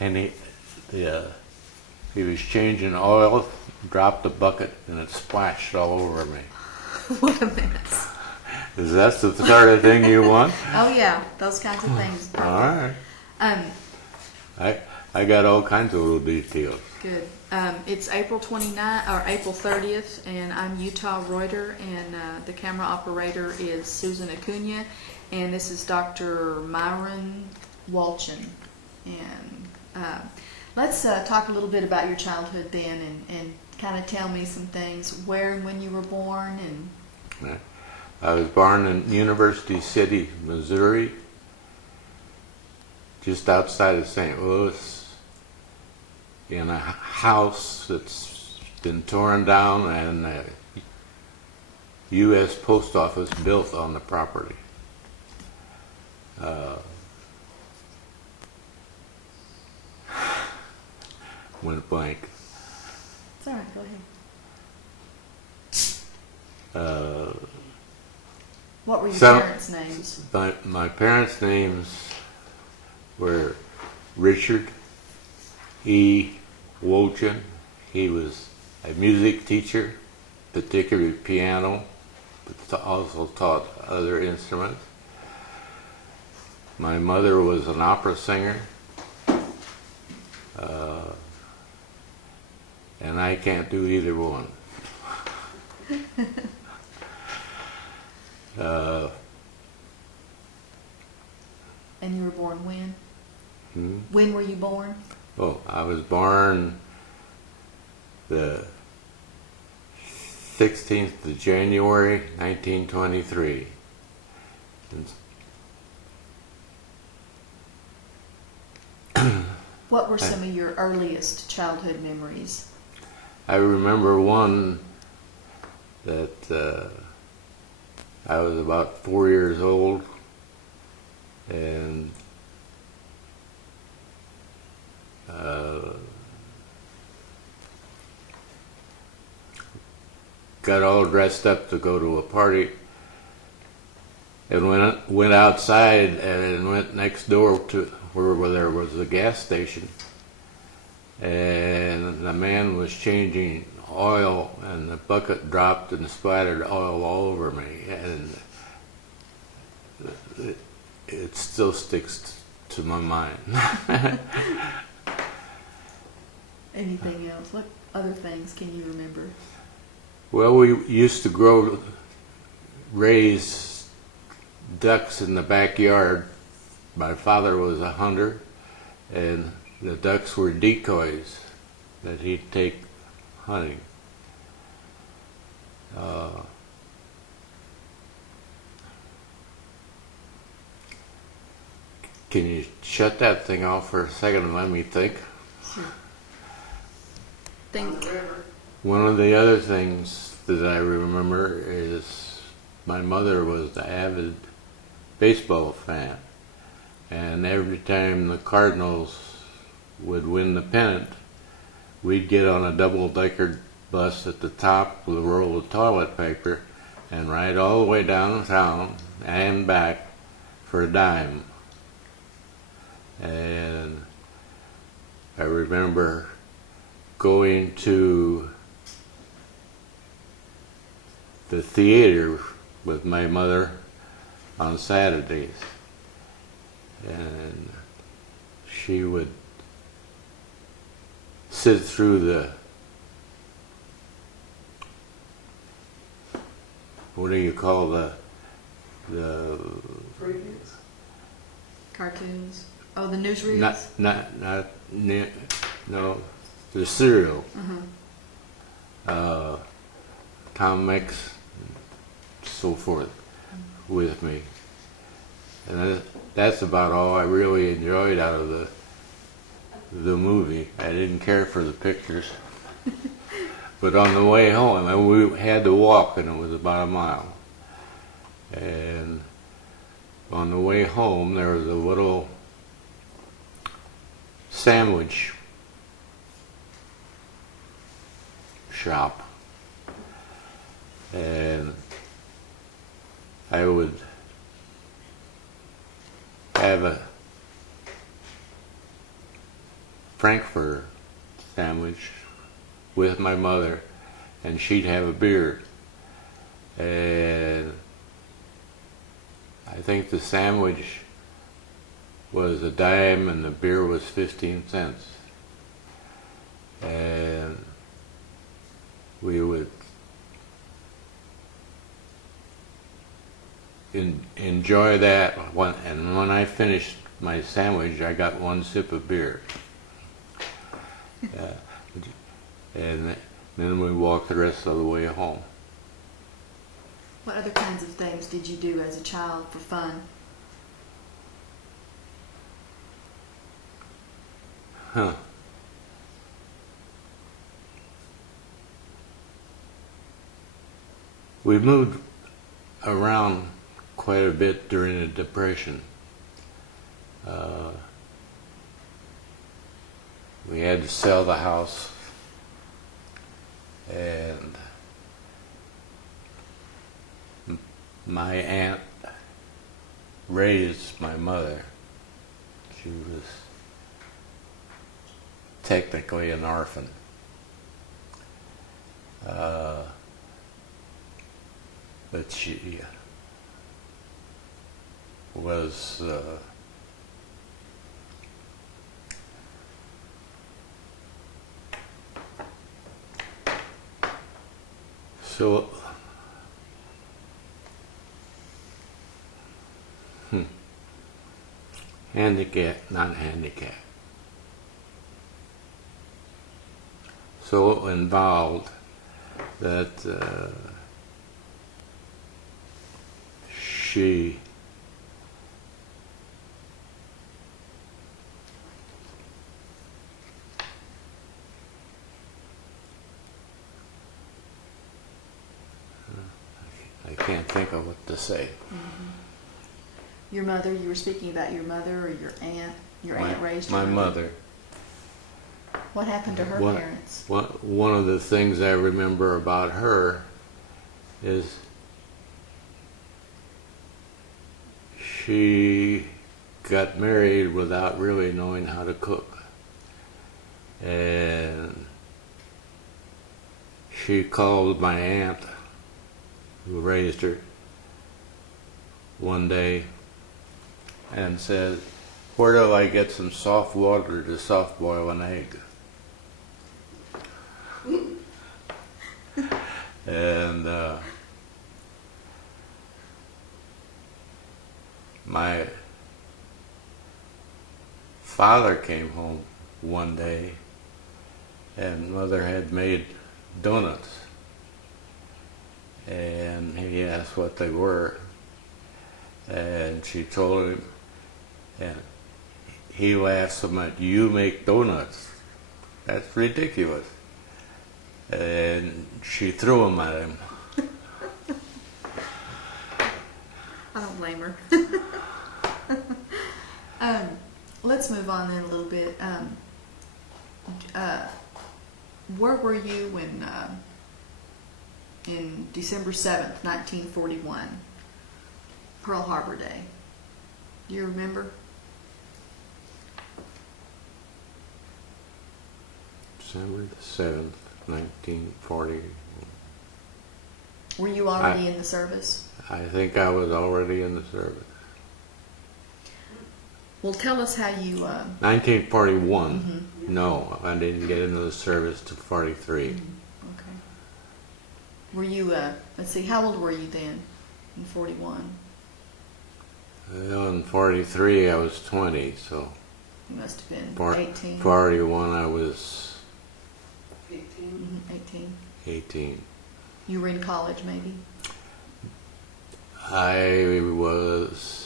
and he was changing oil, dropped the bucket, and it splashed all over me. What a mess. Is that the sort of thing you want? Oh yeah, those kinds of things. All right. Um, I got all kinds of little details. Good. It's April 29th or April 30th, and I'm Utah Reuter, and the camera operator is Susan Acuna, and this is Dr. Myron Woltjen. And let's talk a little bit about your childhood then, and kind of tell me some things, where and when you were born. And I was born in University City, Missouri, just outside of St. Louis, in a house that's been torn down and a U.S. Post Office built on the property. Went blank. It's all right, go ahead. What were your parents' names? My parents' names were Richard E. Woltjen. He was a music teacher, particularly piano, but also taught other instruments. My mother was an opera singer, and I can't do either one. And you were born when? When were you born? Oh, I was born the 16th of January, 1923. What were some of your earliest childhood memories? I remember one that I was about 4 years old, and got all dressed up to go to a party, and went outside and went next door to where there was a gas station, and the man was changing oil, and the bucket dropped and splattered oil all over me, and it still sticks to my mind. Anything else? What other things can you remember? Well, we used to raise ducks in the backyard. My father was a hunter, and the ducks were decoys that he'd take hunting. Can you shut that thing off for a second and let me think? Sure. Think. One of the other things that I remember is my mother was an avid baseball fan, and every time the Cardinals would win the pennant, we'd get on a double-decker bus at the top with a roll of toilet paper and ride all the way downtown and back for a dime. And I remember going to the theater with my mother on Saturdays, and she would sit through the, what do you call the Previews. Cartoons. Oh, the newsreels? no, the cereal, Uh-huh. comics, so forth, with me. And that's about all I really enjoyed out of the movie. I didn't care for the pictures. But on the way home, and we had to walk, and it was about a mile. And on the way home, there was a little sandwich shop, and I would have frankfurter sandwich with my mother, and she'd have a beer. And I think the sandwich was a dime and the beer was 15 cents. And we would enjoy that. And when I finished my sandwich, I got one sip of beer. And then we walked the rest of the way home. What other kinds of things did you do as a child for fun? Huh. We moved around quite a bit during the Depression. We had to sell the house, and my aunt raised my mother. She was technically an orphan. But she was so handicapped, not handicapped. So involved that she I can't think of what to say. Mm-hmm. Your mother, you were speaking about your mother or your aunt? Your aunt raised you? My mother. What happened to her parents? One of the things I remember about her is she got married without really knowing how to cook. And she called my aunt, who raised her, one day and said, "Where do I get some soft water to soft boil an egg?" And my father came home one day and Mother had made donuts, and he asked what they were, and she told him, and he laughed so much, "You make donuts? That's ridiculous." And she threw them at him. I don't blame her. Let's move on then a little bit. Where were you when, in December 7th, 1941, Pearl Harbor Day? Do you remember? December the 7th, 1940. Were you already in the service? I think I was already in the service. Well, tell us how you... 1941. Mm-hmm. No, I didn't get into the service till 43. Mm-hmm. Okay. Were you, let's see, how old were you then in 41? Well, in 43 I was 20, so... You must have been 18. 41 I was... 18. Mm-hmm, 18. 18. You were in college, maybe? I was...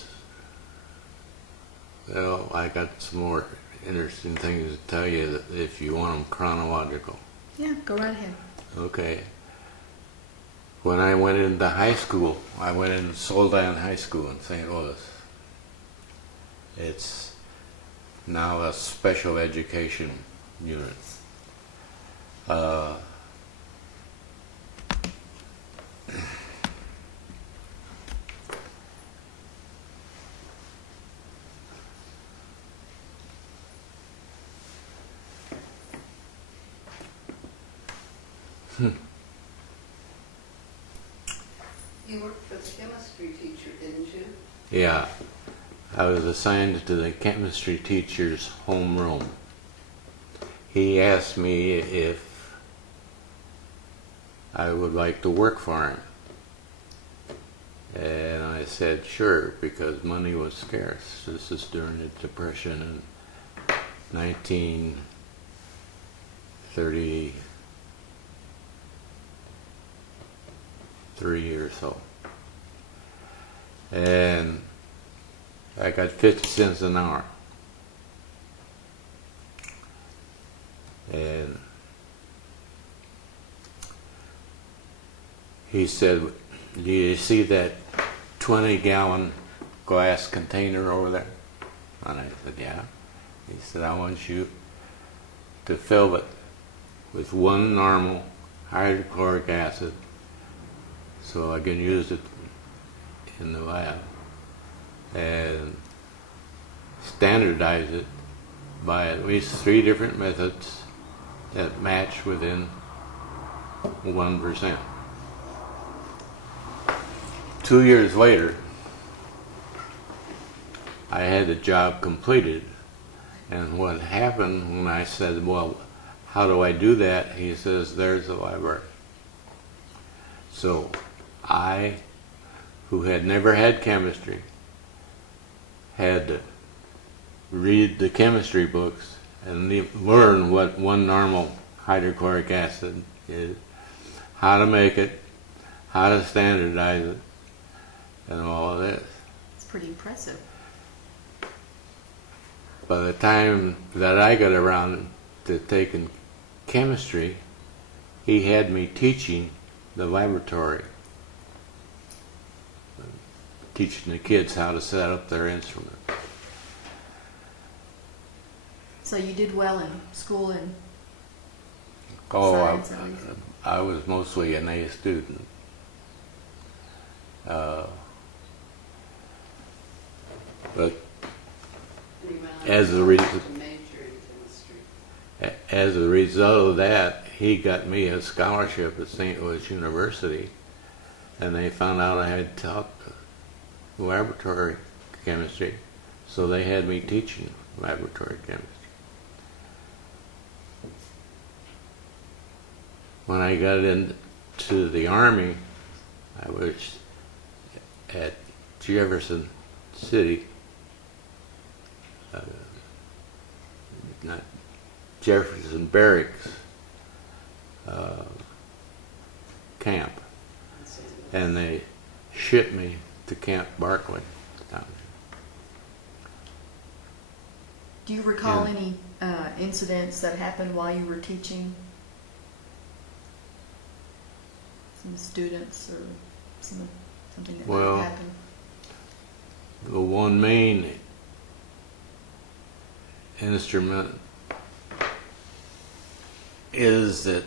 Well, I got some more interesting things to tell you if you want them chronological. Yeah, go right ahead. Okay. When I went into high school, I went into Soldan High School in St. Louis. It's now a special education unit. You worked for the chemistry teacher, didn't you? Yeah, I was assigned to the chemistry teacher's homeroom. He asked me if I would like to work for him. And I said sure, because money was scarce. This is during the Depression in 1933 or so. And I got 50 cents an hour. And he said, "Do you see that 20-gallon glass container over there?" And I said, "Yeah." He said, "I want you to fill it with one normal hydrochloric acid so I can use it in the lab, and standardize it by at least 3 different methods that match within 1%. 2 years later, I had the job completed, and what happened when I said, "Well, how do I do that?" He says, "There's the library." So I, who had never had chemistry, had to read the chemistry books and learn what one normal hydrochloric acid is, how to make it, how to standardize it, and all of this. It's pretty impressive. By the time that I got around to taking chemistry, he had me teaching the laboratory, teaching the kids how to set up their instruments. So you did well in school and Oh, science, at least. I was mostly an A student. But You went on As a to reason- major in chemistry. as a result of that, he got me a scholarship at St. Louis University, and they found out I had taught laboratory chemistry, so they had me teaching laboratory chemistry. When I got into the Army, I was at Jefferson City, not Jefferson Barracks camp, and they shipped me to Camp Barclay down Do you recall Yeah. any incidents that happened while you were teaching? Some students or something that Well, might happen? there. The one main instrument is that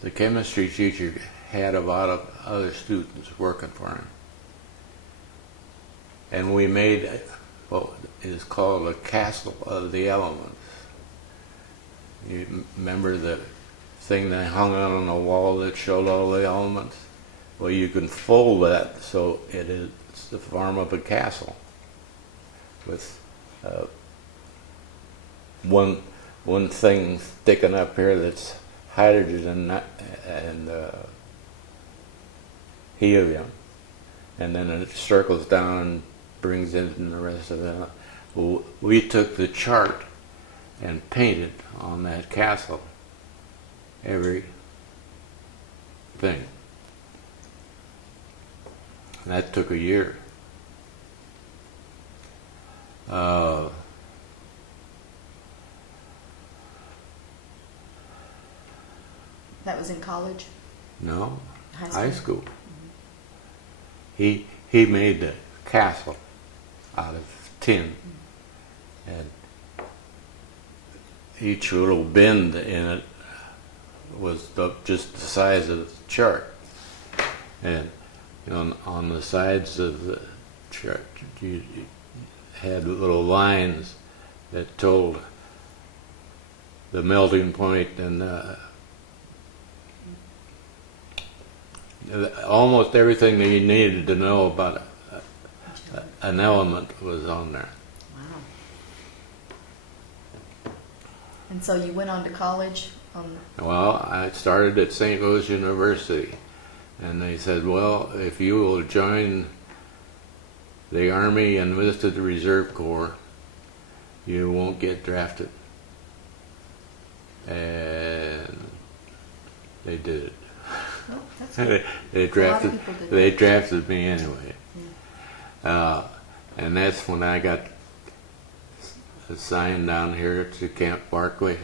the chemistry teacher had a lot of other students working for him. And we made what is called a castle of the elements. You remember the thing that hung out on the wall that showed all the elements? Well, you can fold that so it's the form of a castle with one thing sticking up here that's hydrogen and helium, and then it circles down and brings in the rest of it. Well, we took the chart and painted on that castle every thing. And that took a year. That was in college? No, High high school? school. He made the castle out of tin, and each little bend in it was just the size of the chart. And on the sides of the chart, you had little lines that told the melting point, and almost everything that you needed to know about an element was on there. Wow. And so you went on to college? Well, I started at St. Louis University, and they said, well, if you will join the Army Enlisted Reserve Corps, you won't get drafted. And they did it. Oh, that's good. They A lot of drafted. people did They that. drafted me anyway, and that's when I got assigned down here to Camp Barkley,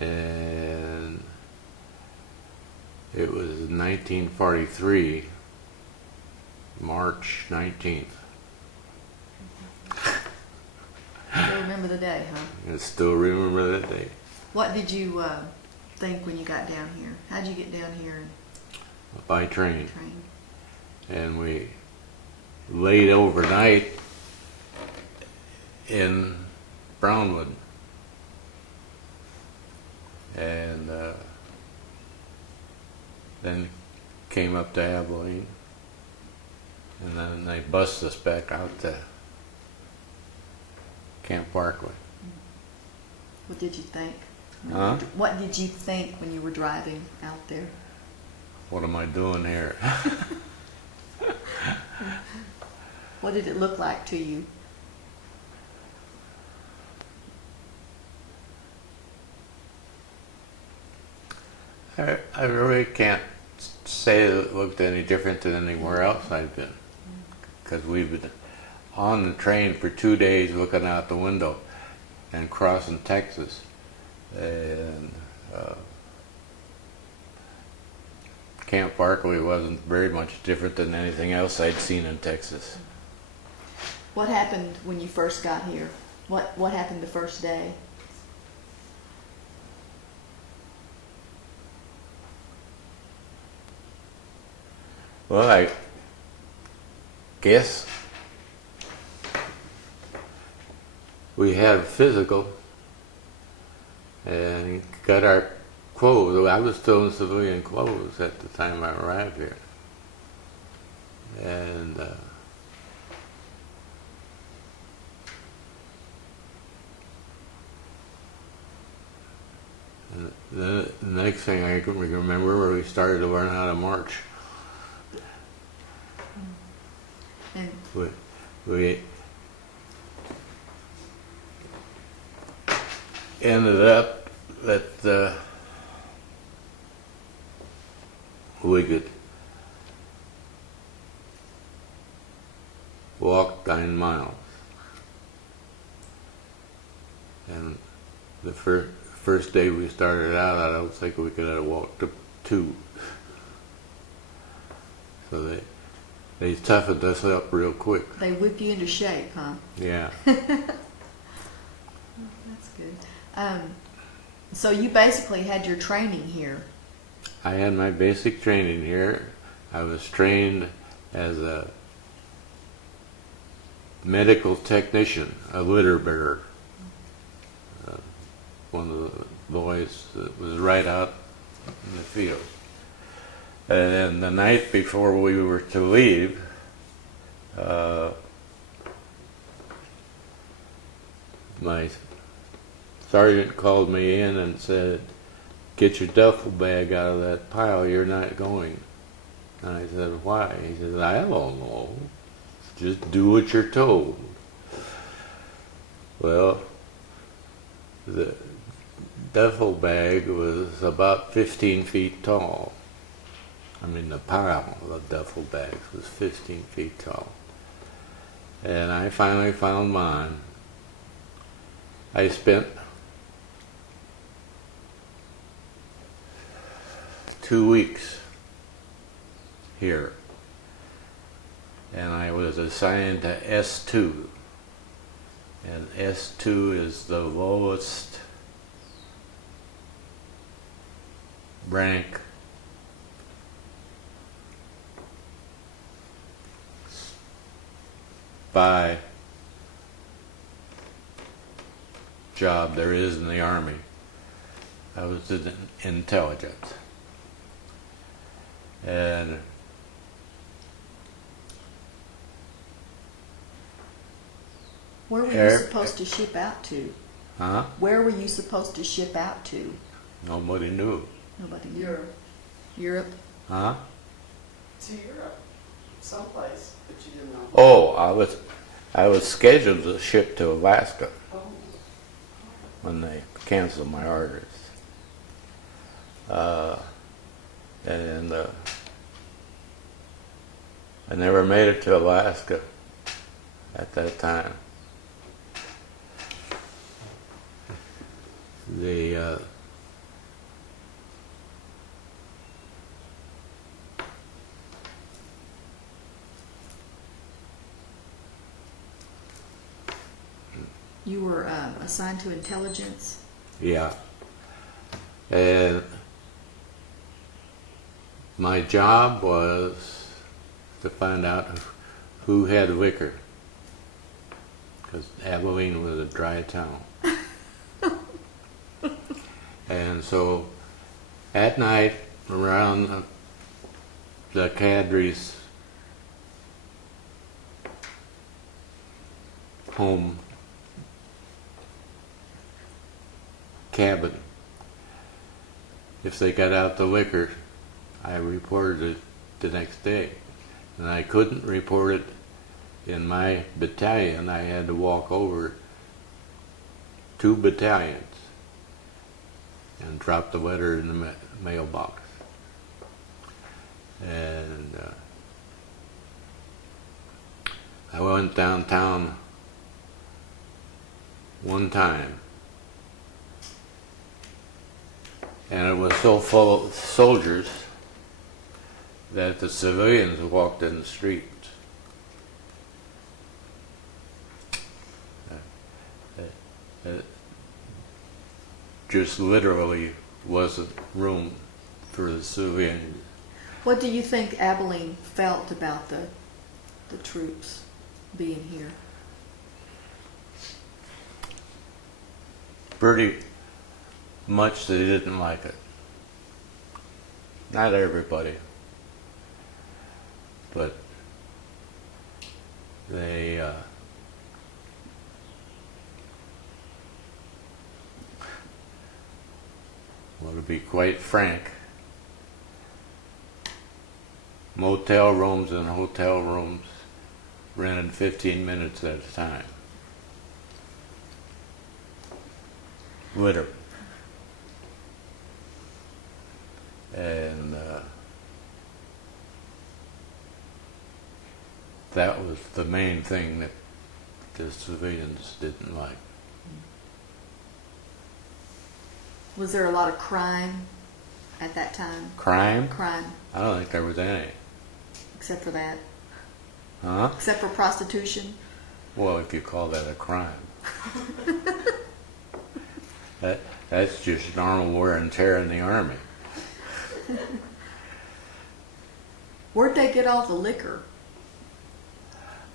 and it was 1943, March 19th. You remember the day, huh? I still remember that day. What did you think when you got down here? How'd you get down here and By train, train? and we laid overnight in Brownwood, and then came up to Abilene, and then they bussed us back out to Camp Barkley. What did you think? Huh? What did you think when you were driving out there? What am I doing here? What did it look like to you? I really can't say that it looked any different than anywhere else I've been, because we've been on the train for 2 days looking out the window and crossing Texas, and Camp Barkley wasn't very much different than anything else I'd seen in Texas. What happened when you first got here? What happened the first day? Well, I guess we had a physical and got our clothes. I was still in civilian clothes at the time I arrived here. And the next thing I can remember, we started to learn how to march. And We ended up that we could walk 9 miles, and the first day we started out, I don't think we could have walked up 2. So they toughened us up real quick. they whip you into shape, huh? Yeah. That's good. So you basically had your training here. I had my basic training here. I was trained as a medical technician, a litter bearer. One of the boys that was right out in the field. And then the night before we were to leave, my sergeant called me in and said, "Get your duffel bag out of that pile, you're not going." And I said, "Why?" He said, "I don't know. Just do what you're told." Well, the duffel bag was about 15 feet tall. I mean, the pile of duffel bags was 15 feet tall. And I finally found mine. I spent 2 weeks here, and I was assigned to S2, and S2 is the lowest rank by job there is in the Army. I was in intelligence. And Where were you Eric- supposed to ship out to? huh? Where were you supposed to ship out to? Nobody knew. Nobody knew. Europe, Europe? Huh? to Europe, someplace, but you didn't know. Oh, I was scheduled to ship to Alaska Oh, when they canceled my orders. And I never made it to Alaska at that time. The You were assigned to intelligence? yeah, and my job was to find out who had liquor, because Abilene was a dry town. And so at night around the cadre's home cabin, if they got out the liquor, I reported it the next day. And I couldn't report it in my battalion. I had to walk over 2 battalions and drop the letter in the mailbox. And I went downtown one time, and it was so full of soldiers that the civilians walked in the streets. It just literally wasn't room for the civilians. What do you think Abilene felt about the troops being here? Pretty much they didn't like it. Not everybody, but they well, to be quite frank, motel rooms and hotel rooms rented 15 minutes at a time. Literally. And that was the main thing that the civilians didn't like. Was there a lot of crime at that time? Crime? Crime, I don't think there was any. except for that? Huh? Except for prostitution? Well, if you call that a crime. That's just normal wear and tear in the Army. Where'd they get all the liquor?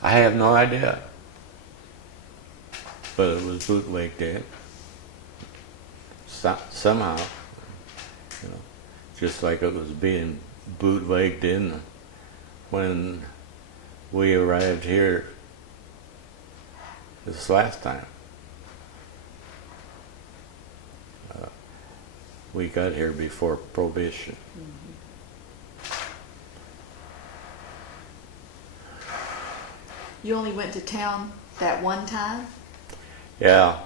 I have no idea. But it was bootlegged in. Somehow, you know, just like it was being bootlegged in when we arrived here this last time. We got here before Prohibition. You only went to town that one time? Yeah.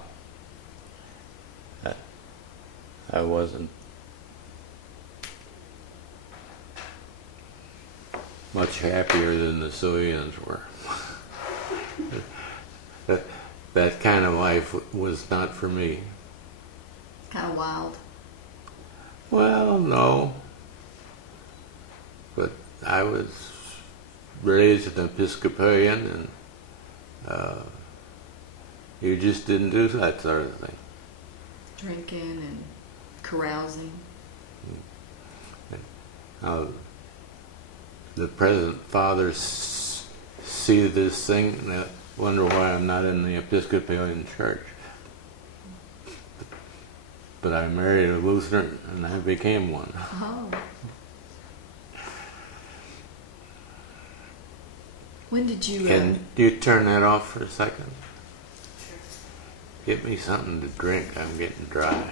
I wasn't much happier than the civilians were. That kind of life was not for me. Kind of wild. Well, no. But I was raised an Episcopalian, and you just didn't do that sort of thing. Drinking and carousing. The present fathers see this thing and wonder why I'm not in the Episcopalian church. but I married a Lutheran and I became one. Oh. When did you? Can you turn that off for a second? Get me something to drink. I'm getting dry.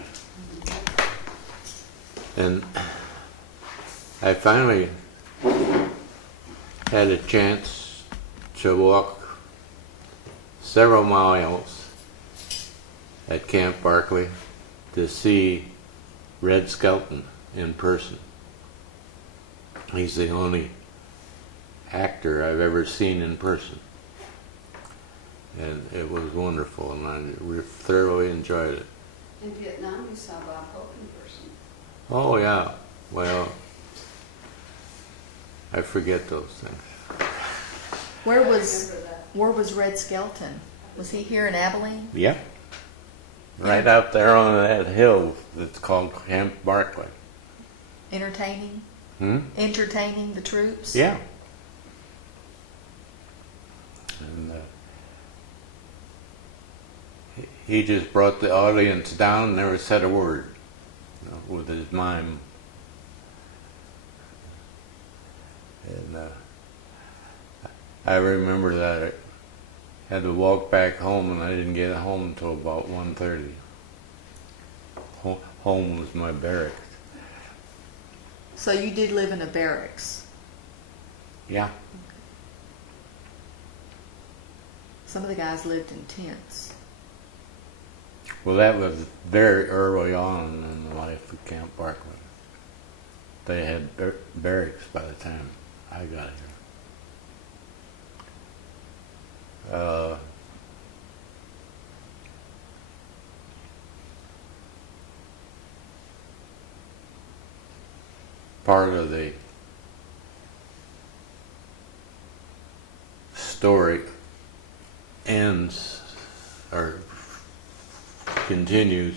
And I finally had a chance to walk several miles at Camp Barkley to see Red Skelton in person. He's the only actor I've ever seen in person. And it was wonderful, and I thoroughly enjoyed it. In Vietnam, you saw Bob Hope in person. Oh, yeah. Well, I forget those things. Where I was remember that. Where was Red Skelton? Was he here in Abilene? Yep. Right out there on that hill that's called Camp Barkley. Entertaining? Hmm? Entertaining the troops? Yeah. And he just brought the audience down and never said a word, you know, with his mime. And I remember that I had to walk back home, and I didn't get home until about 1:30. Home was my barracks. So you did live in a barracks. Yeah. Some of the guys lived in tents. Well, that was very early on in the life of Camp Barkley. They had barracks by the time I got here. Part of the story ends or continues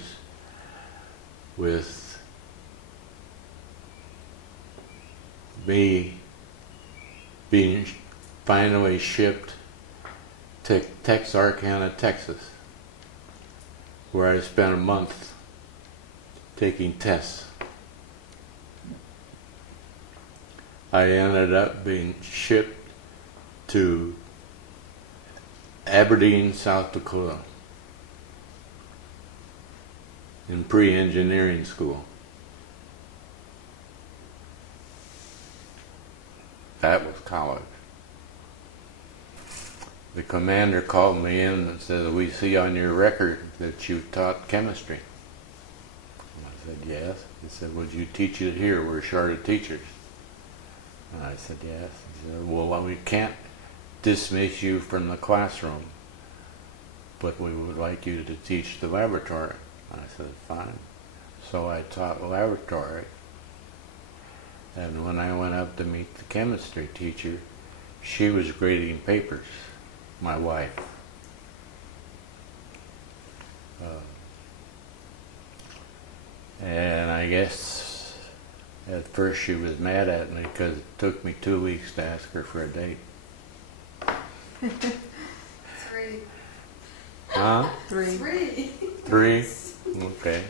with me being finally shipped to Texarkana, Texas, where I spent a month taking tests. I ended up being shipped to Aberdeen, South Dakota, in pre-engineering school. That was college. The commander called me in and said, "We see on your record that you taught chemistry." And I said, "Yes." He said, "Would you teach it here? We're short of teachers." And I said, "Yes." He said, "Well, we can't dismiss you from the classroom, but we would like you to teach the laboratory." I said, "Fine." So I taught laboratory, and when I went up to meet the chemistry teacher, she was grading papers, my wife. And I guess at first she was mad at me because it took me 2 weeks to ask her for a date. 3. Huh? 3. 3. 3? Okay.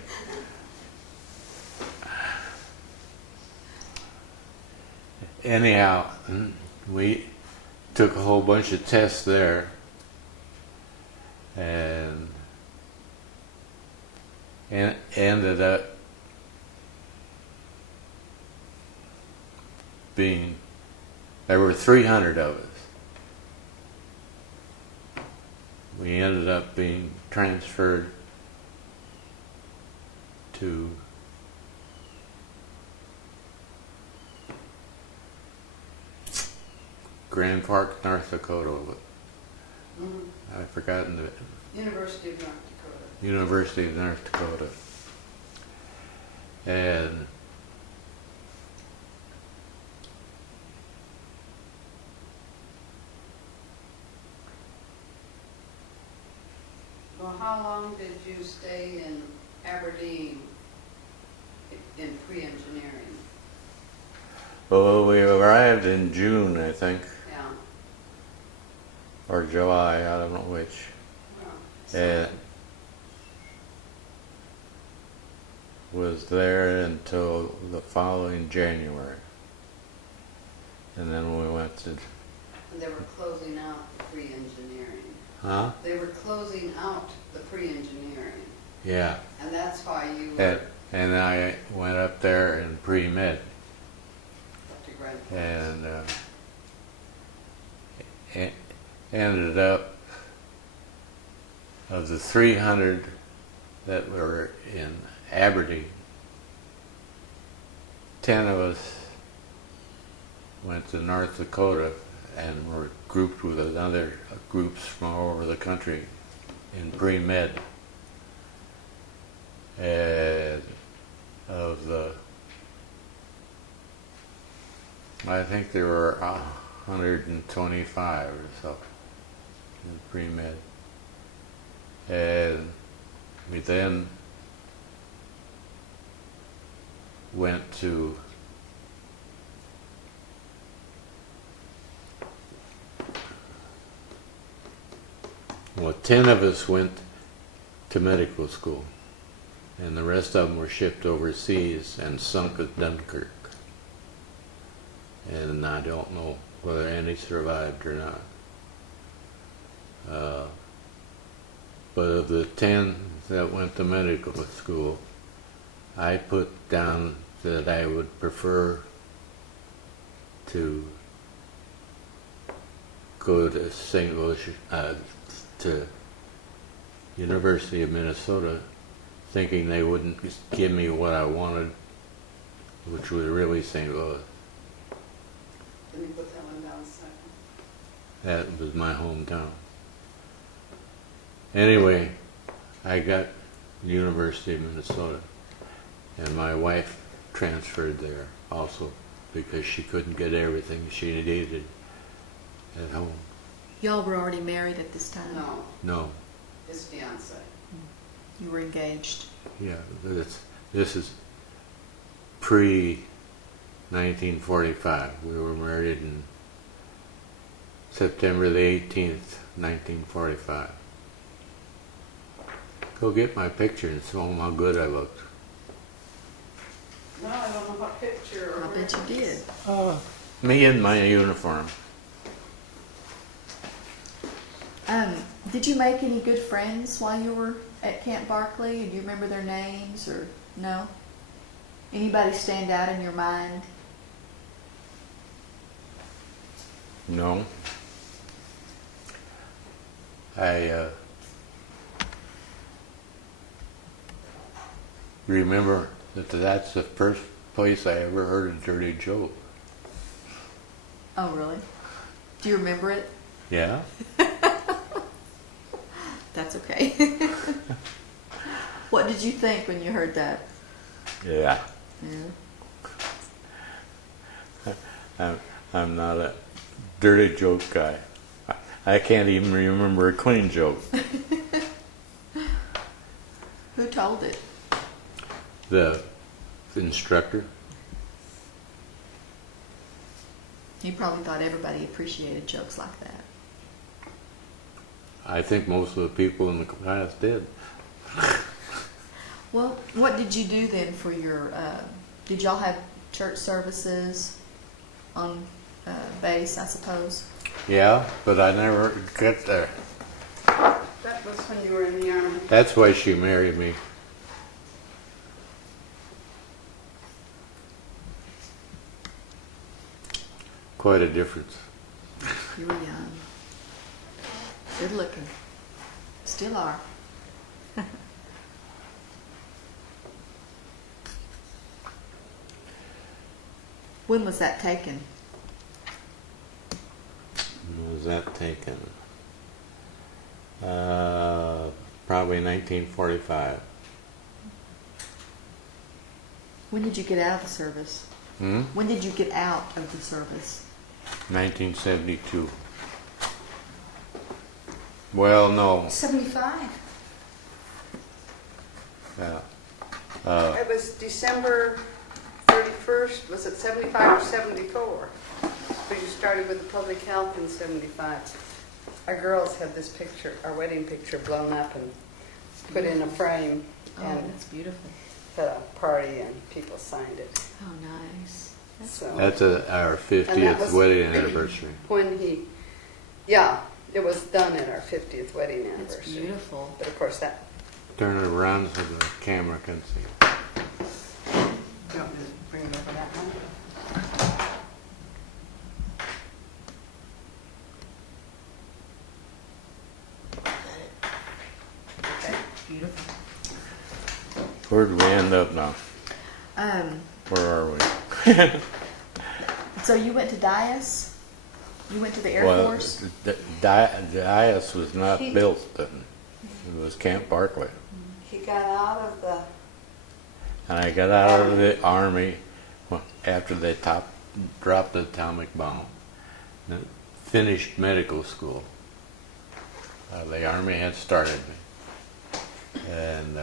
Anyhow, we took a whole bunch of tests there, and ended up being, there were 300 of us. We ended up being transferred to Grand Park, North Dakota. I've forgotten the University of North Dakota. University of North Dakota. And Well, how long did you stay in Aberdeen in pre-engineering? well, we arrived in June, I think, Yeah. or July, I don't know which. Well, And was there until the following January. And then we went to, And they were closing out the pre-engineering. huh? They were closing out the pre-engineering, Yeah. and that's why you were And I went up there in pre-med. up to Grand Forks. And ended up, of the 300 that were in Aberdeen, 10 of us went to North Dakota and were grouped with other groups from all over the country in pre-med. And of the, I think there were 125 or so in pre-med. And we then went to well, 10 of us went to medical school, and the rest of them were shipped overseas and sunk at Dunkirk. And I don't know whether any survived or not. But of the 10 that went to medical school, I put down that I would prefer to go to St. Louis, to University of Minnesota, thinking they wouldn't give me what I wanted, which was really St. Louis. Let me put that one down a second. That was my hometown. Anyway, I got University of Minnesota, and my wife transferred there also because she couldn't get everything she needed at home. Y'all were already married at this time? No, No, his fiance. You were engaged. yeah, this is pre-1945. We were married in September the 18th, 1945. Go get my picture and show them how good I looked. No, I don't know what picture or I bet you did. Me in my uniform. Did you make any good friends while you were at Camp Barkley? Do you remember their names or no? Anybody stand out in your mind? No. I remember that that's the first place I ever heard a dirty joke. Oh, really? Do you remember it? Yeah? That's okay. What did you think when you heard that? Yeah. Yeah. I'm not a dirty joke guy. I can't even remember a clean joke. Who told it? The instructor. You probably thought everybody appreciated jokes like that. I think most of the people in the class did. Well, what did you do then for your, did y'all have church services on base, I suppose? Yeah, but I never got there. That was when you were in the Army. That's why she married me. Quite a difference. You were young. Good looking. Still are. When was that taken? When was that taken? Probably 1945. When did you get out of the service? When did you get out of the service? 1972. Well, no. 75. Yeah. It was December 31st, was it 75 or 74? But you started with the public health in 75. Our girls had this picture, our wedding picture, blown up and put in a frame. Oh, And that's beautiful. had a party and people signed it. Oh, nice. So That's our And 50th that was- wedding anniversary. when he, yeah, it was done at our 50th wedding That's anniversary. beautiful. But of course that, Turn it around so the camera can see. you want me to bring it over that one? Okay. Beautiful. Where did we end up now? Um, Where are we? so you went to Dias? You went to the Air Well, Force? the IS was not He- built then. It was Camp Barclay. He got out of the, And I got out of the Army after they dropped the atomic bomb. And finished medical school. The Army had started me. And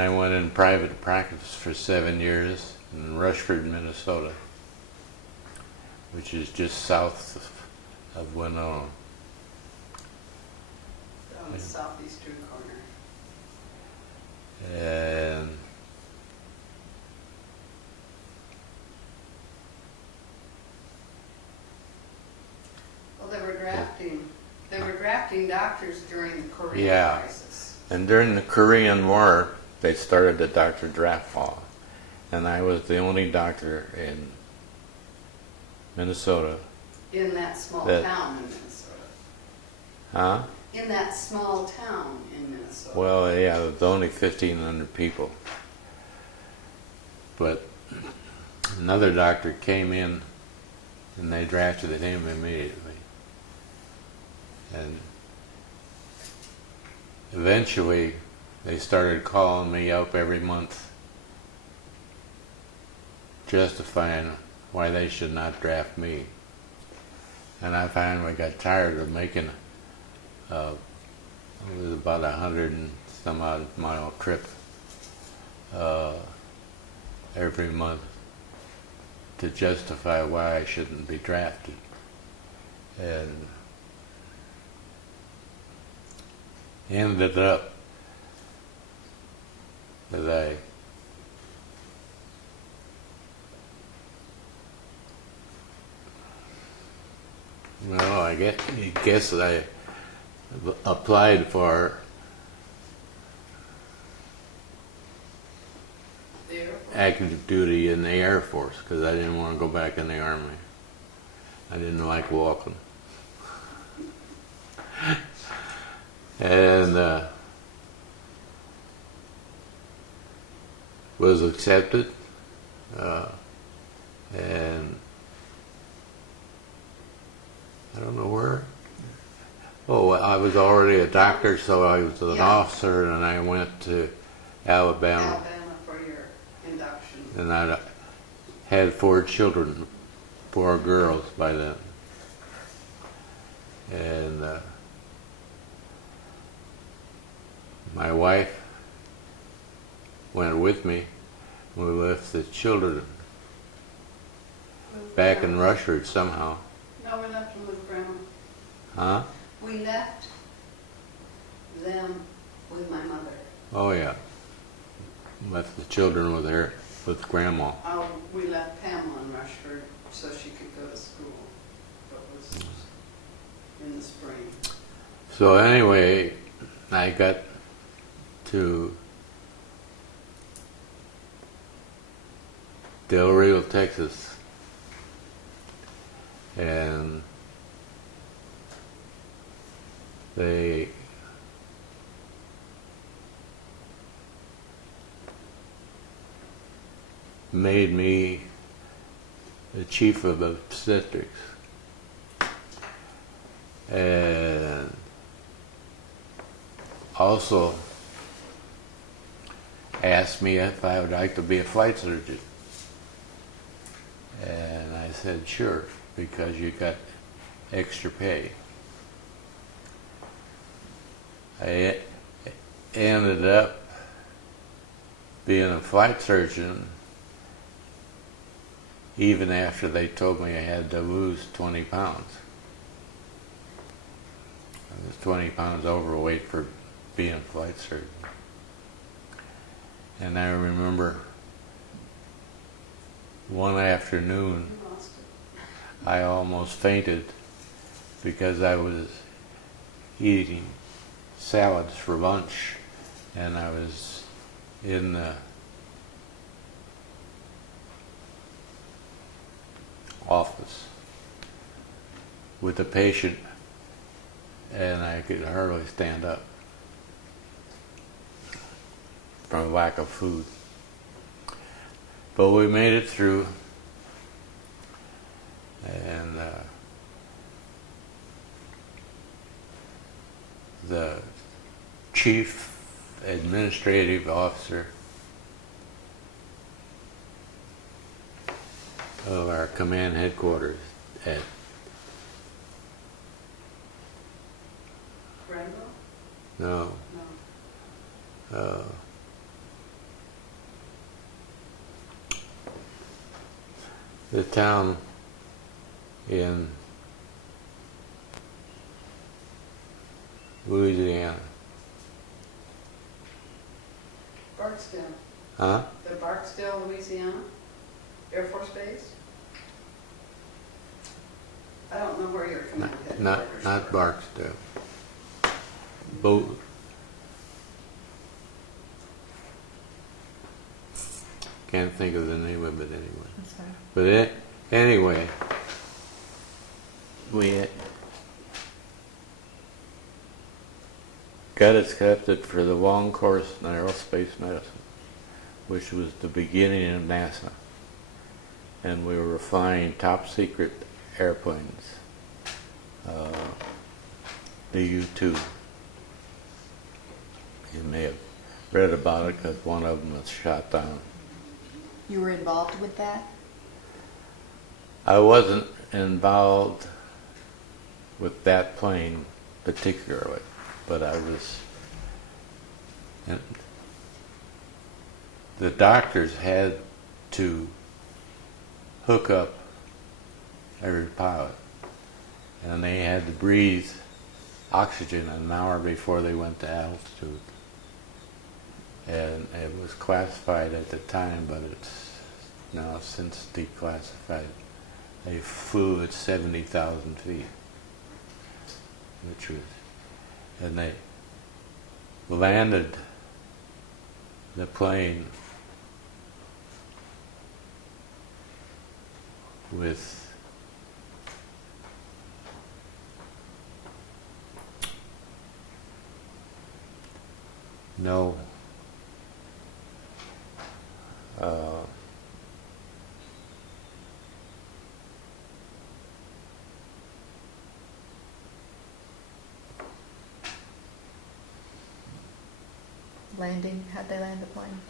I went in private practice for 7 years in Rushford, Minnesota, which is just south of Winona. on the southeastern corner. And Well, they were drafting doctors during the Korean Yeah. crisis. And during the Korean War, they started the doctor draft law. And I was the only doctor in Minnesota. In that small That- town in Minnesota. Huh? In that small town in Minnesota. Well, yeah, there was only 1,500 people. But another doctor came in and they drafted him immediately. And eventually they started calling me up every month justifying why they should not draft me. And I finally got tired of making it was about 100 and some odd mile trip every month to justify why I shouldn't be drafted. And ended up that I guess that I applied for The Air Force. active duty in the Air Force because I didn't want to go back in the Army. I didn't like walking. And was accepted. And I don't know where. Oh, I was already a doctor, so I was an Yeah. officer, and I went to Alabama. Alabama for your induction. And I had 4 children, 4 girls by then. And my wife went with me. We left the children back in Rushford somehow. No, we left them with Grandma. Huh? We left them with my mother. Oh, yeah. Left the children with her, with Grandma. Oh, we left Pamela in Rushford so she could go to school. That was in the spring. So anyway, I got to Del Rio, Texas, and they made me the chief of obstetrics. And also asked me if I would like to be a flight surgeon. And I said, sure, because you got extra pay. I ended up being a flight surgeon even after they told me I had to lose 20 pounds. I was 20 pounds overweight for being a flight surgeon. And I remember one afternoon You lost it. I almost fainted because I was eating salads for lunch, and I was in the office with a patient, and I could hardly stand up from lack of food. But we made it through, and the chief administrative officer of our command headquarters at Granville? no No. the town in Louisiana. Barksdale. Huh? The Barksdale, Louisiana Air Force Base? I don't know where your command Not headquarters not were. Barksdale. Boat. Can't think of the name of it anyway. That's fine. But anyway, we got accepted for the long course in aerospace medicine, which was the beginning of NASA. And we were flying top secret airplanes, the U-2. You may have read about it because one of them was shot down. You were involved with that? I wasn't involved with that plane particularly, but I was. And the doctors had to hook up every pilot, and they had to breathe oxygen an hour before they went to altitude. And it was classified at the time, but it's now since declassified. They flew at 70,000 feet, which was, and they landed the plane with no Landing? How'd they land the plane?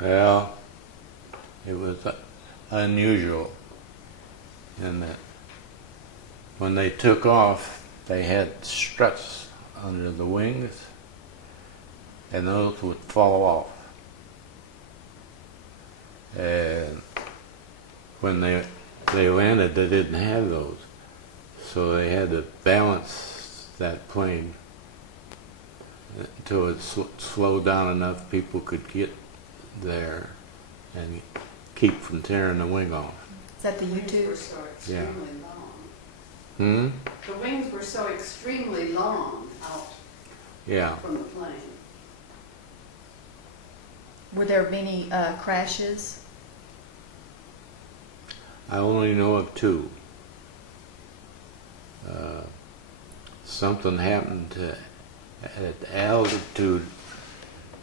well, it was unusual in that when they took off, they had struts under the wings, and those would fall off. And when they landed, they didn't have those, so they had to balance that plane until it slowed down enough people could get there and keep from tearing the wing off. Is that the The wings were U-2? so extremely long. The wings were so extremely long out Yeah. from the plane. Were there many crashes? I only know of two. Something happened at altitude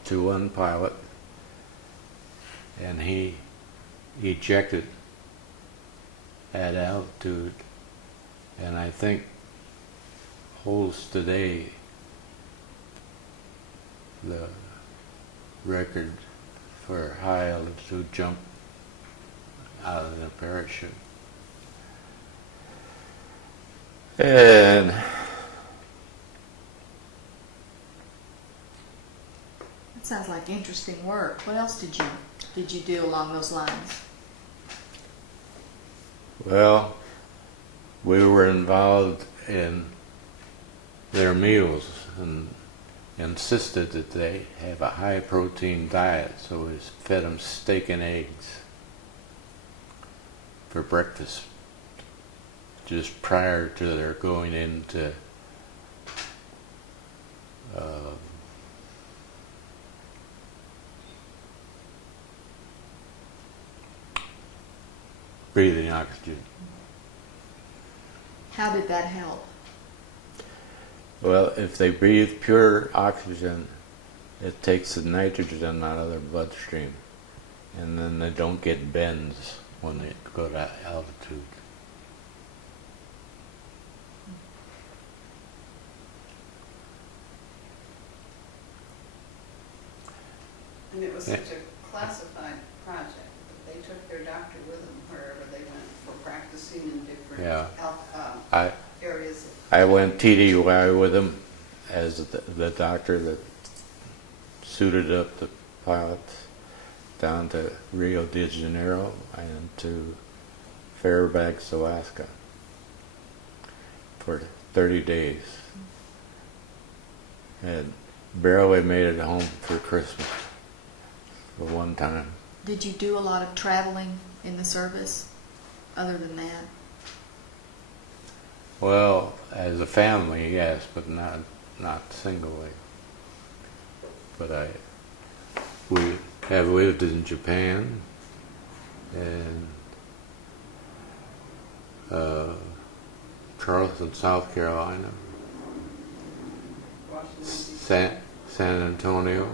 to one pilot, and he ejected at altitude, and I think holds today the record for high altitude jump out of the parachute. And That sounds like interesting work. What else did you do along those lines? well, we were involved in their meals, and insisted that they have a high protein diet, so we fed them steak and eggs for breakfast just prior to their going into breathing oxygen. How did that help? Well, if they breathe pure oxygen, it takes the nitrogen out of their bloodstream, and then they don't get bends when they go to altitude. And it was such a classified project, but they took their doctor with them wherever they went for practicing in different Yeah. areas. I went TDY with him as the doctor that suited up the pilots down to Rio de Janeiro and to Fairbanks, Alaska for 30 days. And barely made it home for Christmas for one time. Did you do a lot of traveling in the service other than that? Well, as a family, yes, but not singly. But we have lived in Japan and Charleston, South Carolina, Washington, D.C. San Antonio.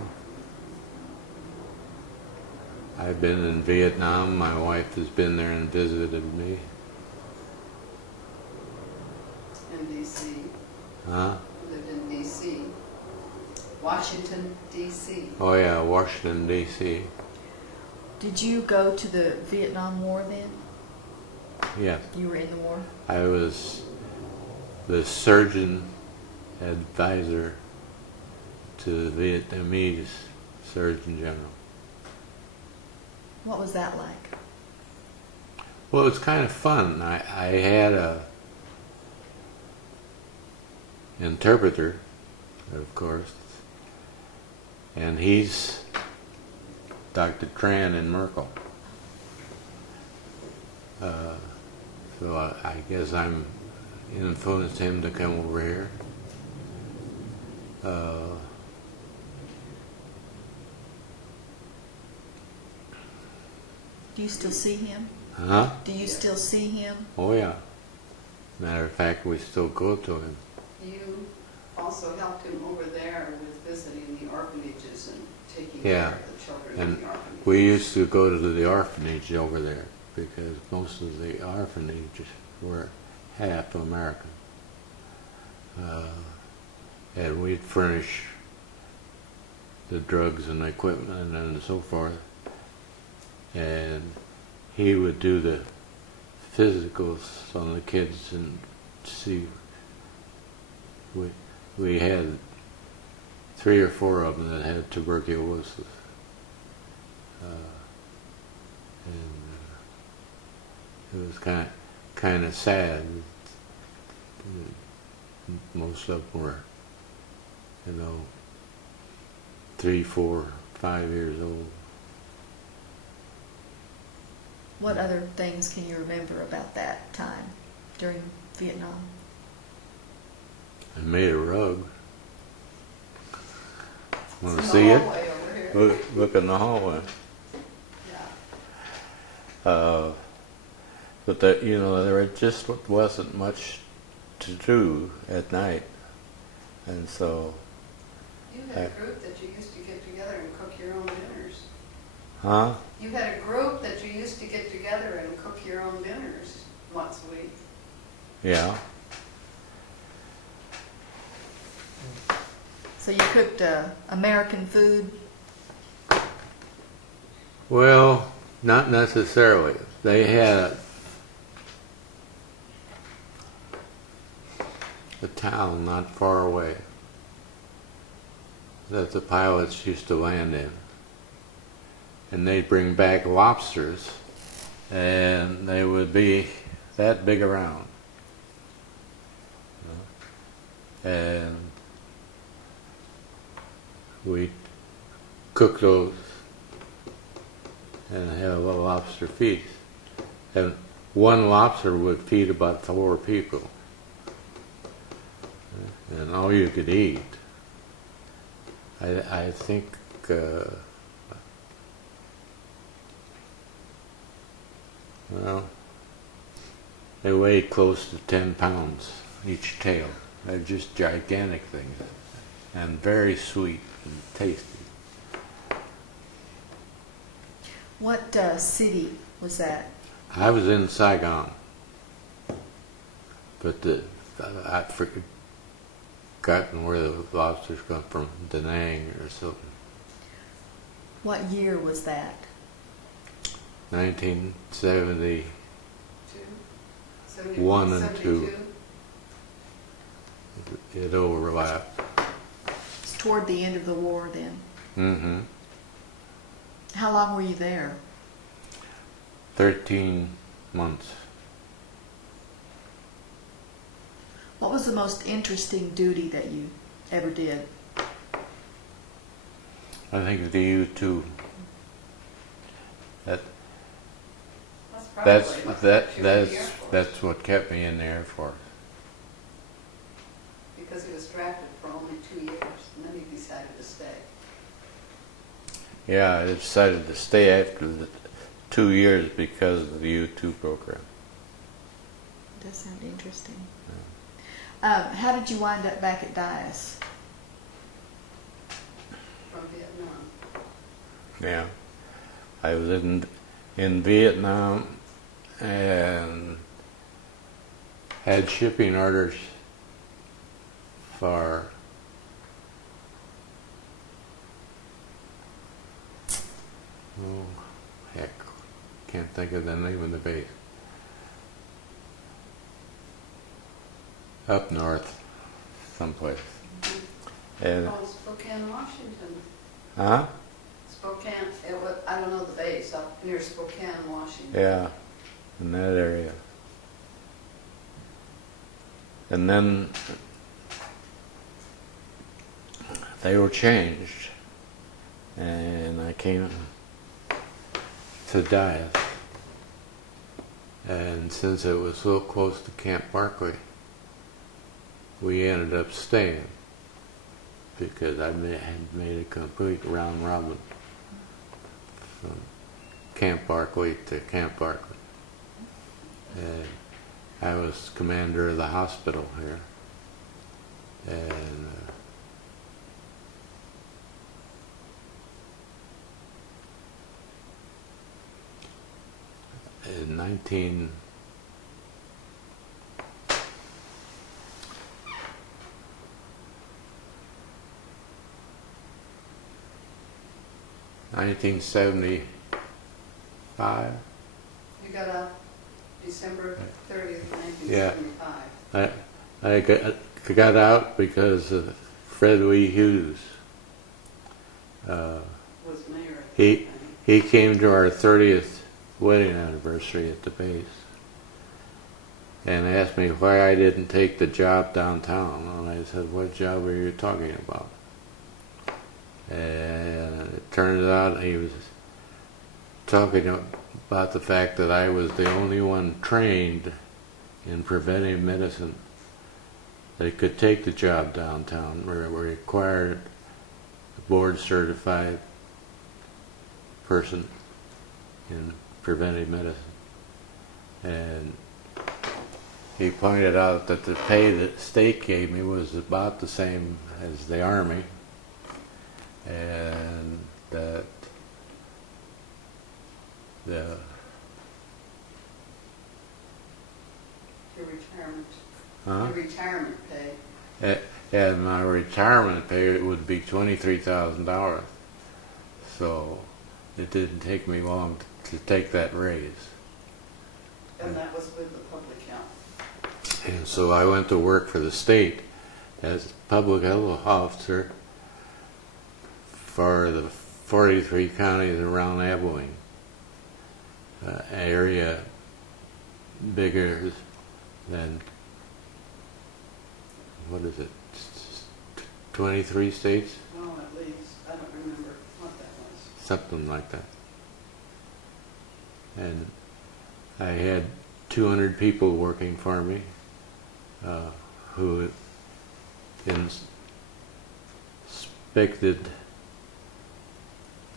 I've been in Vietnam. My wife has been there and visited me. And D.C. Huh? Lived in D.C. Washington, D.C. Oh yeah, Washington, D.C. Did you go to the Vietnam War then? Yes. You were in the war? I was the surgeon advisor to the Vietnamese Surgeon General. What was that like? Well, it was kind of fun. I had a interpreter, of course, and he's Dr. Tran in Merkel. So I guess I'm influenced him to come over here. Do you still see him? Huh? Do you still see him? Oh yeah. Matter of fact, we still go to him. You also helped him over there with visiting the orphanages and taking Yeah. care of the children And in the orphanages. we used to go to the orphanage over there because most of the orphanages were half American. And we'd furnish the drugs and equipment and so forth. And he would do the physicals on the kids and see. We had 3 or 4 of them that had tuberculosis. And it was kind of sad. Most of them were, 3, 4, 5 years old. What other things can you remember about that time during Vietnam? I made a rug. Want to It's in see the it? hallway over here. Look in the hallway. Yeah. But there just wasn't much to do at night, and so. You had a group that you used to get together and cook your own dinners. Huh? You had a group that you used to get together and cook your own dinners once a week. Yeah. So you cooked American food? Well, not necessarily. They had a town not far away that the pilots used to land in. And they'd bring back lobsters, and they would be that big around. And we cook those and have a lobster feast. And one lobster would feed about 4 people. And all you could eat. I think well, they weigh close to 10 pounds each tail. They're just gigantic things and very sweet and tasty. What city was that? I was in Saigon, but I've forgotten where the lobsters come from, Da Nang or something. What year was that? 1970. 71, 1 and 2. It overlapped. It's toward the end of the war then. Mm-hmm. How long were you there? 13 months. What was the most interesting duty that you ever did? I think the U2. That's what kept me in the Air Force. Because he was drafted for only 2 years, and then he decided to stay. Yeah, I decided to stay after the 2 years because of the U2 program. Does sound interesting. How did you wind up back at Dias? From Vietnam. Yeah, I was in Vietnam and had shipping orders for heck, can't think of the name of the base. Up north, someplace. And Oh, Spokane, Washington. huh? Spokane, I don't know the base, up near Spokane, Washington. Yeah, in that area. And then they were changed, and I came to Dias. And since it was so close to Camp Barkley, we ended up staying because I had made a complete round robin from Camp Barkley to Camp Barkley. And I was commander of the hospital here. And in 1975. You got out December 30th, Yeah. 1975. I got out because of Fred Wee Hughes. Was mayor at He the time. he came to our 30th wedding anniversary at the base and asked me why I didn't take the job downtown. And I said, "What job are you talking about?" And it turns out he was talking about the fact that I was the only one trained in preventive medicine that could take the job downtown. We required a board certified person in preventive medicine. And he pointed out that the pay that the state gave me was about the same as the Army, and that Your retirement. huh? Your retirement pay. And my retirement pay would be $23,000. So it didn't take me long to take that raise. And that was with the public health. And so I went to work for the state as a public health officer for the 43 counties around Abilene. Area bigger than, what is it, 23 states? Oh, at least. leaves. I don't remember what that was. something like that. And I had 200 people working for me who inspected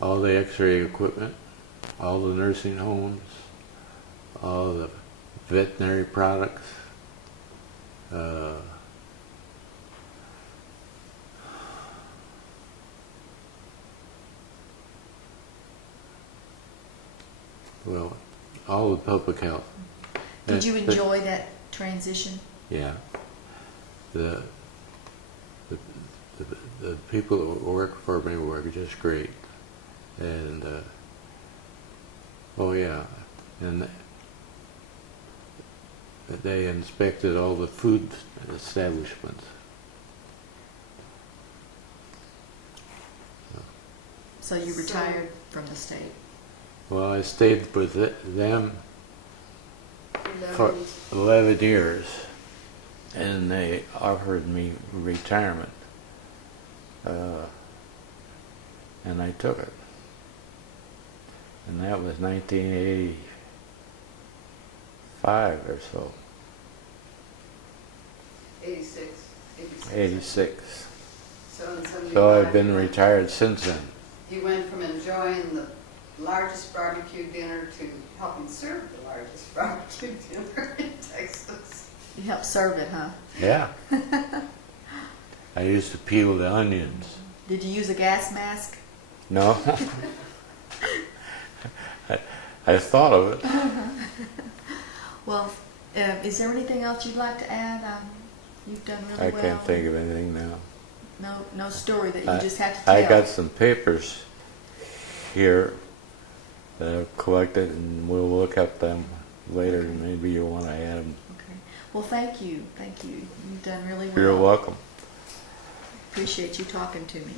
all the x-ray equipment, all the nursing homes, all the veterinary products, well, all the public health. Did you But- enjoy that transition? Yeah. The, the, the people that work for me were just great. And, oh yeah, and they inspected all the food establishments. So you retired from the state. Well, I stayed with them for 11. 11 years, and they offered me retirement, and I took it. And that was 1985 or so. 86. 86. So in 75. So I've been retired since then. You went from enjoying the largest barbecue dinner to helping serve the largest barbecue dinner in Texas. You helped serve it, huh? Yeah. I used to peel the onions. Did you use a gas mask? No. I thought of it. Well, is there anything else you'd like to add? You've done really I well. can't think of anything now. No story that you just have to tell. I got some papers here that I've collected, and we'll look at them later. Maybe you'll want to add them. Okay. Well, thank you. Thank you. You've done really well. You're welcome. Appreciate you talking to me.